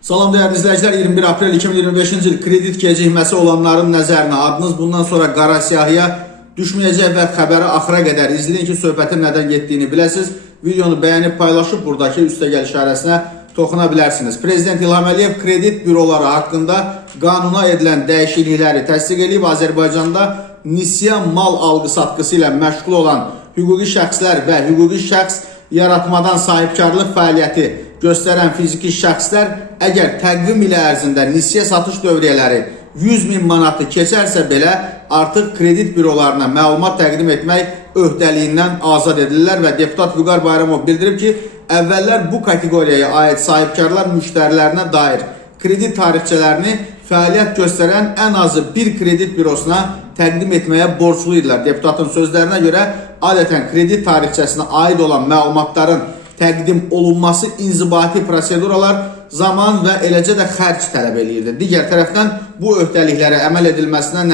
Salam değerli izləyicilər, 21 aprel 2025-ci il kredit gecikməsi olanların nəzərinə adınız bundan sonra qara siyahıya düşməyəcək və xəbəri axıra qədər izləyin ki, söhbətin nədən getdiyini biləsiniz. Videonu bəyənib paylaşıb buradakı üstəgəl işarəsinə toxuna bilərsiniz. Prezident İlham Əliyev kredit büroları haqqında qanuna edilən dəyişiklikləri təsdiq edib. Azərbaycanda nisya mal alqı-satqısı ilə məşğul olan hüquqi şəxslər və hüquqi şəxs yaratmadan sahibkarlıq fəaliyyəti göstərən fiziki şəxslər əgər təqvim ili ərzində nisya satış dövriyyələri 100.000 manatı keçərsə belə artıq kredit bürolarına məlumat təqdim etmək öhdəliyindən azad edilirlər və deputat Vüqar Bayramov bildirib ki, əvvəllər bu kateqoriyaya aid sahibkarlar müştərilərinə dair kredit tarixçələrini fəaliyyət göstərən ən azı bir kredit bürosuna təqdim etməyə borclu idilər. Deputatın sözlərinə görə adətən kredit tarixçəsinə aid olan məlumatların təqdim olunması inzibati proseduralar zaman və eləcə də xərc tələb eləyirdi. Digər tərəfdən bu öhdəliklərə əməl edilməsinə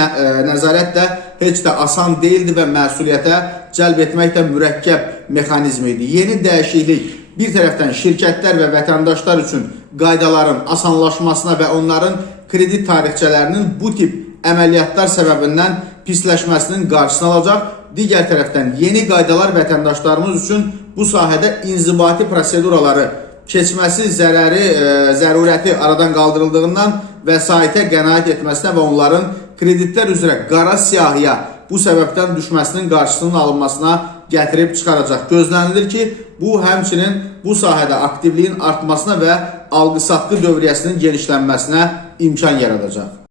nəzarət də heç də asan deyildi və məsuliyyətə cəlb etmək də mürəkkəb mexanizmi idi. Yeni dəyişiklik bir tərəfdən şirkətlər və vətəndaşlar üçün qaydaların asanlaşmasına və onların kredit tarixçələrinin bu tip əməliyyatlar səbəbindən pisləşməsinin qarşısını alacaq. Digər tərəfdən yeni qaydalar vətəndaşlarımız üçün bu sahədə inzibati proseduraları keçməsi zərurəti aradan qaldırıldığından vəsaitə qənaət etməsinə və onların kreditlər üzrə qara siyahıya bu səbəbdən düşməsinin qarşısının alınmasına gətirib çıxaracaq. Gözlənilir ki, bu həmçinin bu sahədə aktivliyin artmasına və alqı-satqı dövriyyəsinin genişlənməsinə imkan yaradacaq.